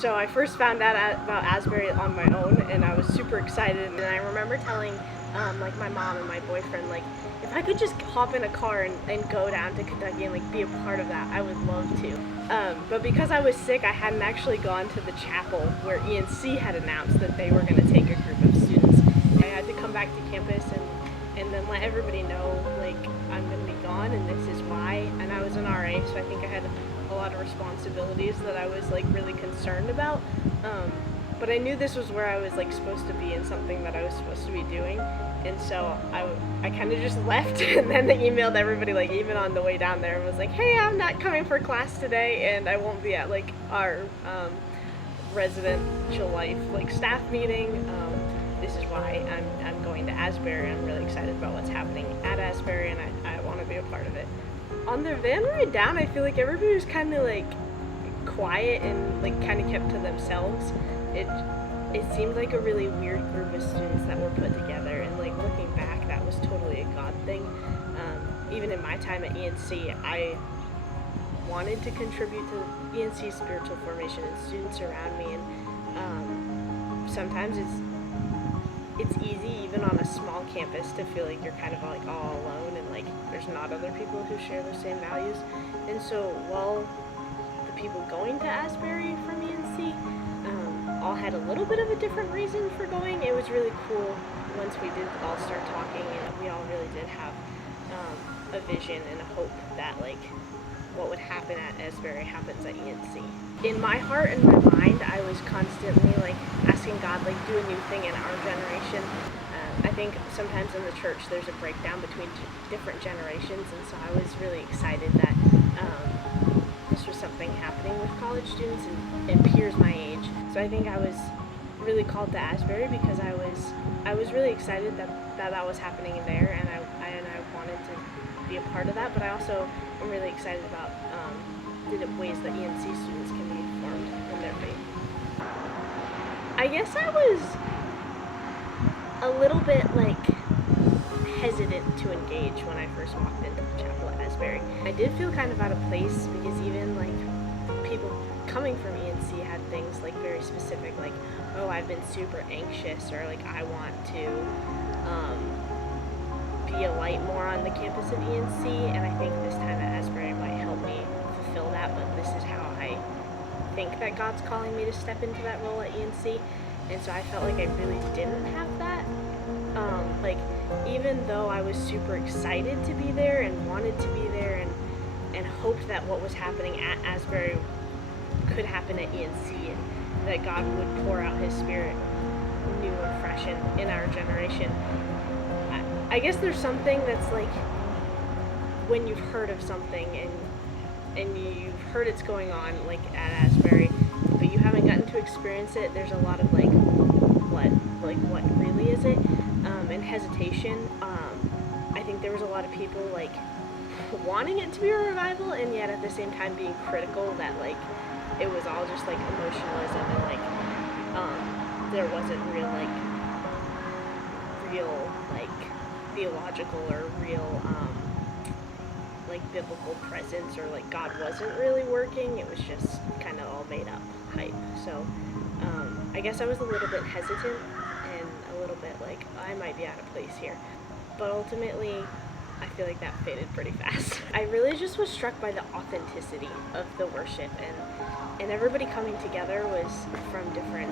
So I first found out about Asbury on my own, and I was super excited. And I remember telling like my mom and my boyfriend, like, if I could just hop in a car and go down to Kentucky and like be a part of that, I would love to. But because I was sick, I hadn't actually gone to the chapel where ENC had announced that they were going to take a group of students. I had to come back to campus and then let everybody know, like, I'm going to be gone and this is why. And I was an RA, so I think I had a lot of responsibilities that I was like really concerned about. But I knew this was where I was like supposed to be and something that I was supposed to be doing. And so I kind of just left, and then they emailed everybody, like, even on the way down there, and was like, hey, I'm not coming for class today, and I won't be at like our residential life like staff meeting. This is why I'm going to Asbury. I'm really excited about what's happening at Asbury, and I want to be a part of it. On the van ride down, I feel like everybody was kind of like quiet and like kind of kept to themselves. It seemed like a really weird group of students that were put together, and like looking back, that was totally a God thing. Even in my time at ENC, I wanted to contribute to ENC's spiritual formation and students around me, and sometimes it's easy, even on a small campus, to feel like you're kind of like all alone and like there's not other people who share the same values. And so while the people going to Asbury from ENC all had a little bit of a different reason for going, it was really cool once we did all start talking, and we all really did have a vision and a hope that like what would happen at Asbury happens at ENC. In my heart and my mind, I was constantly like asking God, like, do a new thing in our generation. I think sometimes in the church there's a breakdown between different generations, and so I was really excited that this was something happening with college students and peers my age. So I think I was really called to Asbury because I was really excited that was happening there, and I wanted to be a part of that. But I also am really excited about the ways that ENC students can be formed in their faith. I guess I was a little bit like hesitant to engage when I first walked into the chapel at Asbury. I did feel kind of out of place because even like people coming from ENC had things like very specific, like, oh, I've been super anxious, or like I want to be a light more on the campus at ENC, and I think this time at Asbury might help me fulfill that. But this is how I think that God's calling me to step into that role at ENC, and so I felt like I really didn't have that. Like, even though I was super excited to be there and wanted to be there and hoped that what was happening at Asbury could happen at ENC, and that God would pour out his spirit new and fresh in our generation. I guess there's something that's like when you've heard of something and you've heard it's going on like at Asbury, but you haven't gotten to experience it, there's a lot of like what really is it? And hesitation. I think there was a lot of people like wanting it to be a revival, and yet at the same time being critical that like it was all just like emotionalism, and like there wasn't real theological or real like biblical presence, or like God wasn't really working. It was just kind of all made up hype. So I guess I was a little bit hesitant and a little bit like, I might be out of place here. But ultimately, I feel like that faded pretty fast. I really just was struck by the authenticity of the worship, and everybody coming together was from different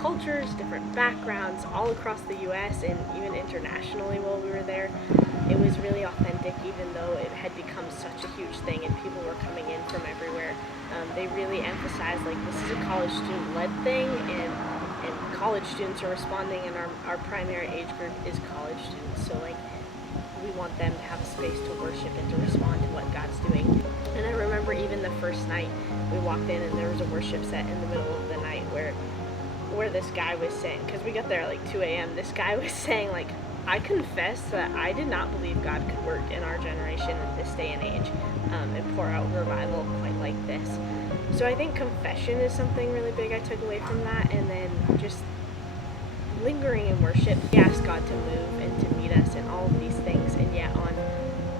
cultures, different backgrounds, all across the US and even internationally while we were there. It was really authentic, even though it had become such a huge thing and people were coming in from everywhere. They really emphasized like this is a college student-led thing, and college students are responding, and our primary age group is college students. So like we want them to have a space to worship and to respond to what God's doing. And I remember even the first night we walked in and there was a worship set in the middle of the night where this guy was saying, because we got there at like 2 a.m., this guy was saying like, I confess that I did not believe God could work in our generation at this day and age and pour out revival quite like this. So I think confession is something really big I took away from that, and then just lingering in worship. We ask God to move and to meet us and all of these things, and yet on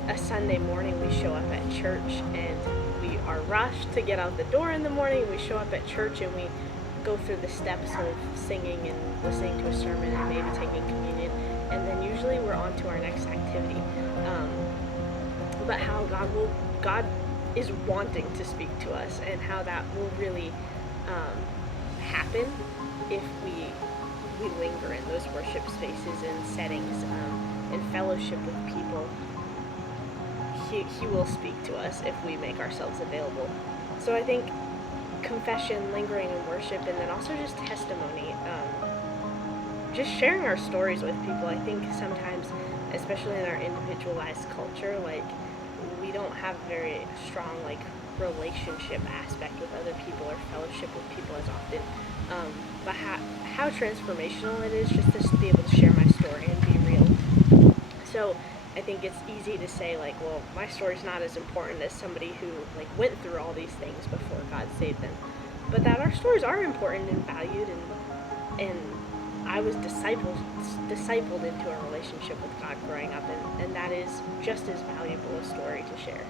a Sunday morning we show up at church and we are rushed to get out the door in the morning. We show up at church and we go through the steps of singing and listening to a sermon and maybe taking communion, and then usually we're on to our next activity. But how God is wanting to speak to us, and how that will really happen if we linger in those worship spaces and settings, and fellowship with people. He will speak to us if we make ourselves available. So I think confession, lingering in worship, and then also just testimony, just sharing our stories with people. I think sometimes, especially in our individualized culture, like, we don't have very strong, like, relationship aspect with other people or fellowship with people as often. But how transformational it is just to be able to share my story and be real. So I think it's easy to say, like, well, my story's not as important as somebody who, like, went through all these things before God saved them. But that our stories are important and valued, and I was discipled into a relationship with God growing up, and that is just as valuable a story to share.